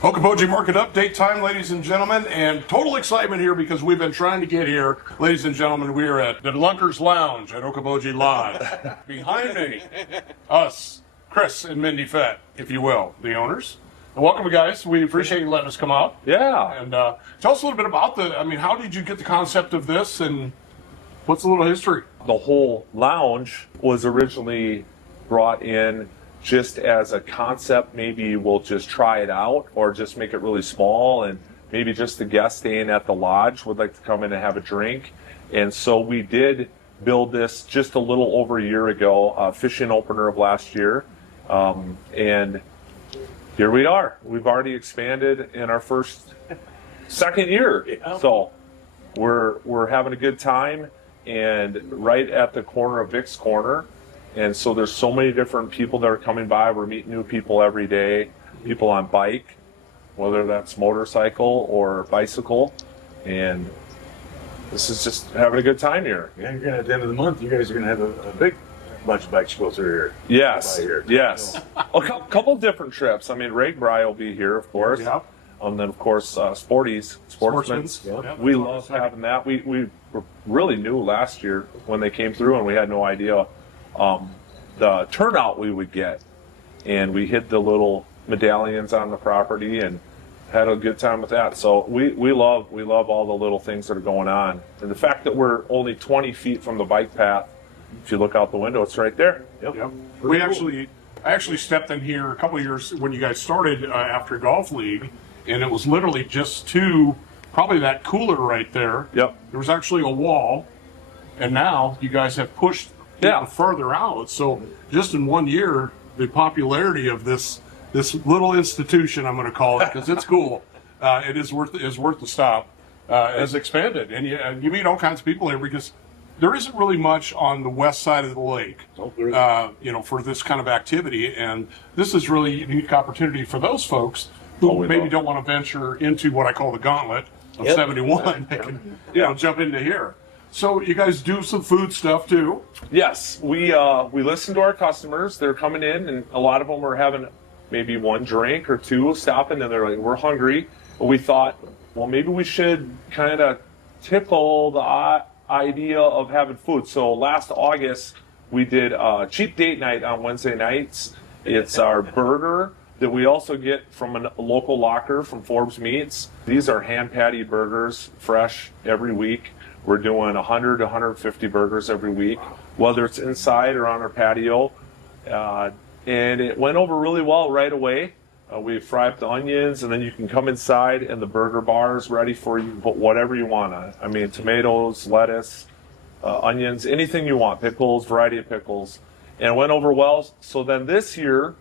Okoboji Market Update time, ladies and gentlemen, and total excitement here because we've been trying to get here. Ladies and gentlemen, we are at the Lunker's Lounge at Okoboji Lodge. Behind me, us, Chris and Mindy Fett, if you will, the owners. And welcome, guys. We appreciate you letting us come out. Yeah. And tell us a little bit about how did you get the concept of this and what's a little history? The whole lounge was originally brought in just as a concept. Maybe we'll just try it out or just make it really small, and maybe just the guests staying at the lodge would like to come in and have a drink. And so we did build this just a little over a year ago, fishing opener of last year. And here we are. We've already expanded in our second year. So we're having a good time, and right at the corner of Vick's Corner. And so there's so many different people that are coming by. We're meeting new people every day, people on bike, whether that's motorcycle or bicycle. And this is just having a good time here. Yeah, you're gonna, at the end of the month, you guys are going to have a big bunch of bikes go through here. Yes, Here. yes. A couple different trips. I mean, Ray Bry will be here, of course. Yeah. And then, of course, Sportsman's. Yeah. We love having that. We were really new last year when they came through, and we had no idea the turnout we would get. And we hid the little medallions on the property and had a good time with that. So we love all the little things that are going on. And the fact that we're only 20 feet from the bike path, if you look out the window, it's right there. Yep. I actually stepped in here a couple of years when you guys started after Golf League, and it was literally just probably that cooler right there. Yep. There was actually a wall, and now you guys have pushed even further out. So just in 1 year, the popularity of this little institution, I'm going to call it, because it's cool. It is worth the stop. Has expanded, and you meet all kinds of people here because there isn't really much on the west side of the lake, for this kind of activity, and this is really a unique opportunity for those folks who maybe don't want to venture into what I call the gauntlet of 71. They can jump into here. So you guys do some food stuff too? Yes, we listen to our customers. They're coming in, and a lot of them are having maybe one drink or two, stopping, and they're like, "We're hungry." But we thought, well, maybe we should kind of tickle the idea of having food. So last August, we did a cheap date night on Wednesday nights. It's our burger that we also get from a local locker from Forbes Meats. These are hand patty burgers, fresh every week. We're doing 100 to 150 burgers every week, whether it's inside or on our patio. And it went over really well right away. We fry up the onions, and then you can come inside, and the burger bar is ready for you. Put whatever you want on it. I mean, tomatoes, lettuce, onions, anything you want, pickles, variety of pickles. And it went over well. So then this year,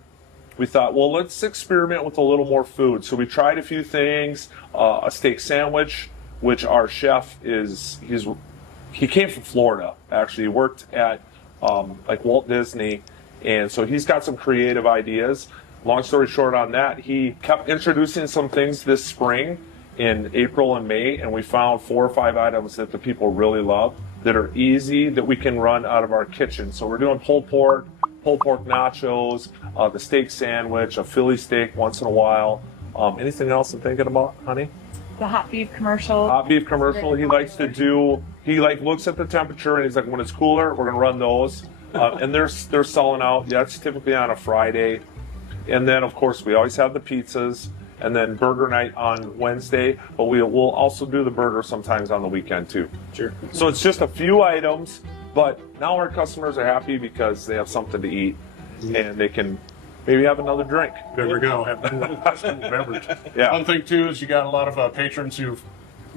we thought, well, let's experiment with a little more food. So we tried a few things, a steak sandwich, which our chef he came from Florida, actually. He worked at like Walt Disney, and so he's got some creative ideas. Long story short on that, he kept introducing some things this spring in April and May, and we found 4 or 5 items that the people really love that are easy, that we can run out of our kitchen. So we're doing pulled pork nachos, the steak sandwich, a Philly steak once in a while. Anything else I'm thinking about, honey? The hot beef commercial. Hot beef commercial. He likes to do. He looks at the temperature and he's like, when it's cooler, we're gonna run those. And they're selling out. Yeah, it's typically on a Friday. And then of course we always have the pizzas, and then burger night on Wednesday. But we'll also do the burger sometimes on the weekend too. Sure. So it's just a few items, but now our customers are happy because they have something to eat, and they can maybe have another drink. There we go. Have cool beverage. Yeah. One thing too is you got a lot of patrons who've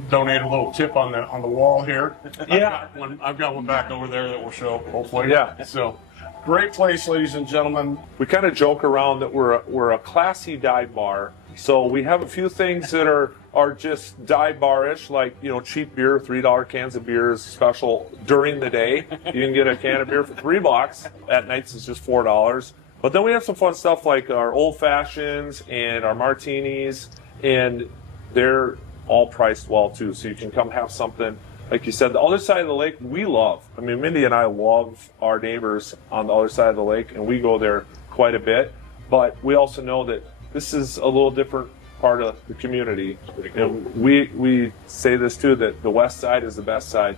donated a little tip on the wall here. Yeah. I've got one back over there that will show hopefully. Yeah. So great place, ladies and gentlemen. We kind of joke around that we're a classy dive bar. So we have a few things that are just dive bar-ish, like cheap beer, $3 cans of beer is special during the day. You can get a can of beer for $3. At nights it's just $4. But then we have some fun stuff like our old fashions and our martinis, and they're all priced well too. So you can come have something. Like you said, the other side of the lake we love. I mean, Mindy and I love our neighbors on the other side of the lake, and we go there quite a bit. But we also know that this is a little different part of the community. And we say this too, that the west side is the best side.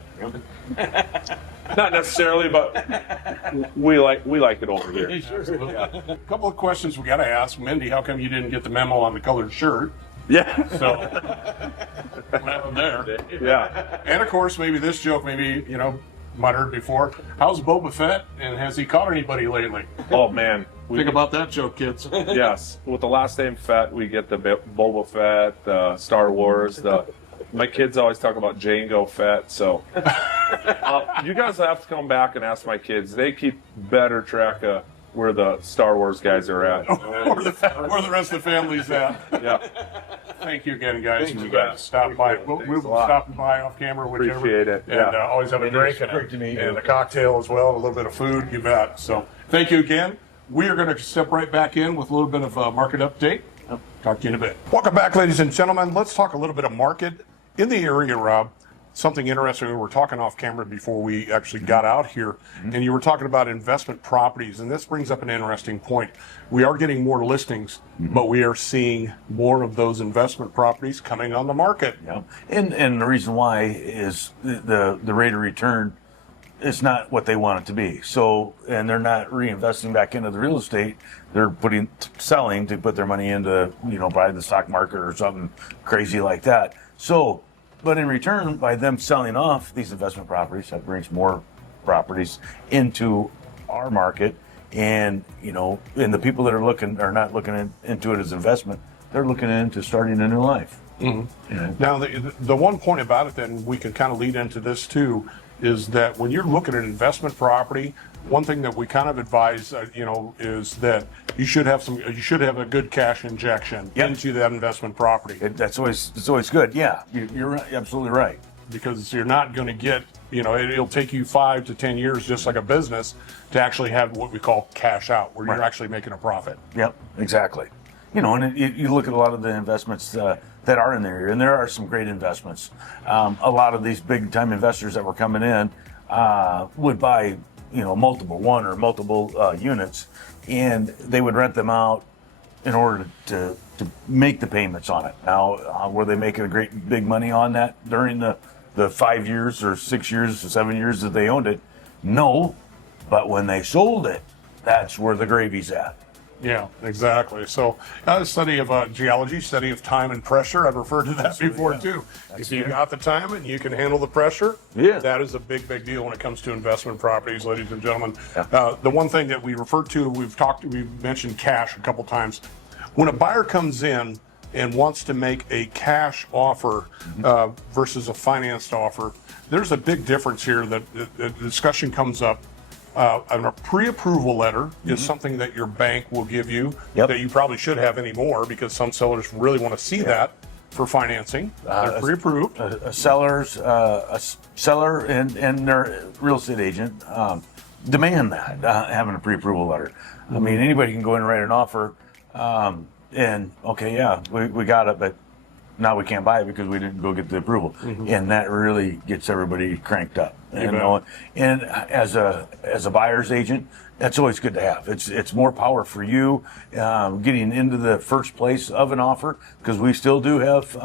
Not necessarily, but we like it over here. A couple of questions we got to ask. Mindy, how come you didn't get the memo on the colored shirt? Yeah. So, what happened there? Yeah. And of course, maybe this joke, maybe, muttered before. How's Boba Fett, and has he caught anybody lately? Oh man. Think about that joke, kids. Yes. With the last name Fett, we get the Boba Fett, the Star Wars, my kids always talk about Django Fett, so you guys have to come back and ask my kids. They keep better track of where the Star Wars guys are at. where the rest of the family's at. Yeah. Thank you again, guys. Thank you, You guys. Stop by. We'll Thanks a be lot. stopping by off camera, whichever. Appreciate it. And Yeah. always have a drink and, great to meet you. and a cocktail as well, a little bit of food. You bet. So thank you again. We are going to step right back in with a little bit of a market update. Talk to you in a bit. Welcome back, ladies and gentlemen. Let's talk a little bit of market in the area, Rob. Something interesting, we were talking off camera before we actually got out here, and you were talking about investment properties, and this brings up an interesting point. We are getting more listings, but we are seeing more of those investment properties coming on the market. Yeah, and the reason why is the rate of return is not what they want it to be. So, and they're not reinvesting back into the real estate. They're selling to put their money into, buy the stock market or something crazy like that. So, but in return, by them selling off these investment properties, that brings more properties into our market. And, and the people that are not looking into it as investment, they're looking into starting a new life. Mm-hmm. Now, the one point about it, then we can kind of lead into this too, is that when you're looking at investment property, one thing that we kind of advise, is that you should have a good cash injection into that investment property. It's always good. Yeah, you're right, absolutely right. Because you're not going to get, it'll take you 5 to 10 years, just like a business, to actually have what we call cash out, where you're actually making a profit. Yep, exactly. And you look at a lot of the investments that are in there, and there are some great investments. A lot of these big time investors that were coming in would buy, one or multiple units, and they would rent them out in order to make the payments on it. Now, were they making a great big money on that during the 5 years or 6 years or 7 years that they owned it? No, but when they sold it, that's where the gravy's at. Yeah, exactly. So, a study of geology, study of time and pressure. I've referred to that before too. If you got the time and you can handle the pressure, that is a big, big deal when it comes to investment properties, ladies and gentlemen. The one thing that we referred to, we've mentioned cash a couple times. When a buyer comes in and wants to make a cash offer versus a financed offer, there's a big difference here that the discussion comes up. A pre-approval letter is something that your bank will give you that you probably should have anymore, because some sellers really want to see that for financing. They're pre-approved. A seller and their real estate agent demand that, having a pre-approval letter. I mean, anybody can go in and write an offer, and we got it, but now we can't buy it because we didn't go get the approval. And that really gets everybody cranked up. And as a buyer's agent, that's always good to have. It's more power for you getting into the first place of an offer, because we still do have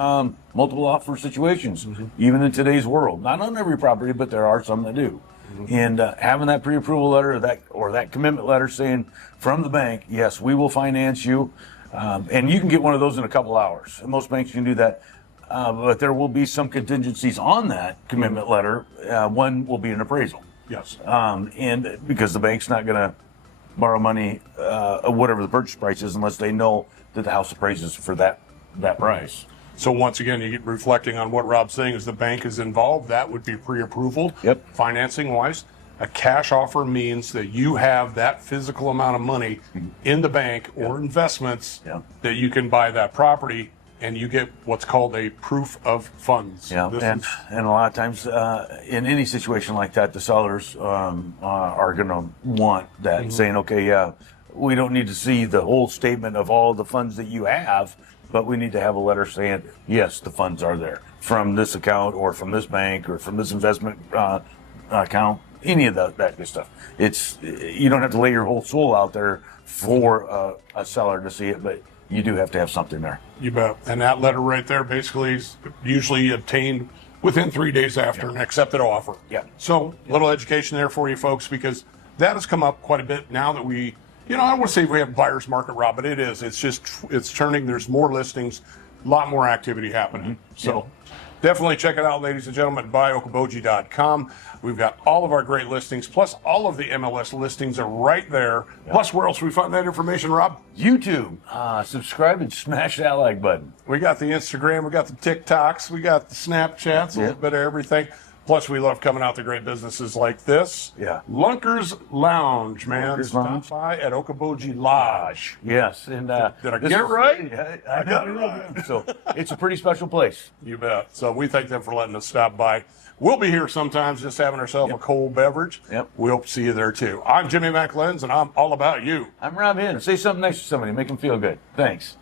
multiple offer situations, even in today's world. Not on every property, but there are some that do. And having that pre-approval letter or that commitment letter saying from the bank, yes, we will finance you. And you can get one of those in a couple hours. And most banks can do that. But there will be some contingencies on that commitment letter. One will be an appraisal. Yes. And because the bank's not going to borrow money, whatever the purchase price is, unless they know that the house appraises for that price. So once again, you get reflecting on what Rob's saying, is the bank is involved. That would be pre-approval. Yep. Financing wise. A cash offer means that you have that physical amount of money in the bank or investments that you can buy that property, and you get what's called a proof of funds. Yeah, and a lot of times in any situation like that, the sellers are going to want that, saying, okay, we don't need to see the whole statement of all the funds that you have, but we need to have a letter saying, yes, the funds are there from this account or from this bank or from this investment account. Any of that good stuff. You don't have to lay your whole soul out there for a seller to see it, but you do have to have something there. You bet. And that letter right there basically is usually obtained within 3 days after an accepted offer. Yeah. So little education there for you folks, because that has come up quite a bit now that we, I don't want to say we have buyer's market, Rob, but it is. It's just, it's turning. There's more listings, a lot more activity happening. So definitely check it out, ladies and gentlemen, at buyokoboji.com. We've got all of our great listings, plus all of the MLS listings are right there. Plus, where else we find that information, Rob? YouTube, subscribe and smash that like button. We got the Instagram, we got the TikToks, we got the Snapchats, a little bit of everything. Plus, we love coming out to great businesses like this. Yeah. Lunker's Lounge, man. Lunker's Stop Lounge. by at Okoboji Lodge. Yes, and Did I get it right? Yeah, I got it right. So it's a pretty special place. You bet. So we thank them for letting us stop by. We'll be here sometimes just having ourselves a cold beverage. Yep. We'll see you there too. I'm Jimmy McLenz, and I'm all about you. I'm Rob Hinn. Say something nice to somebody, make them feel good. Thanks.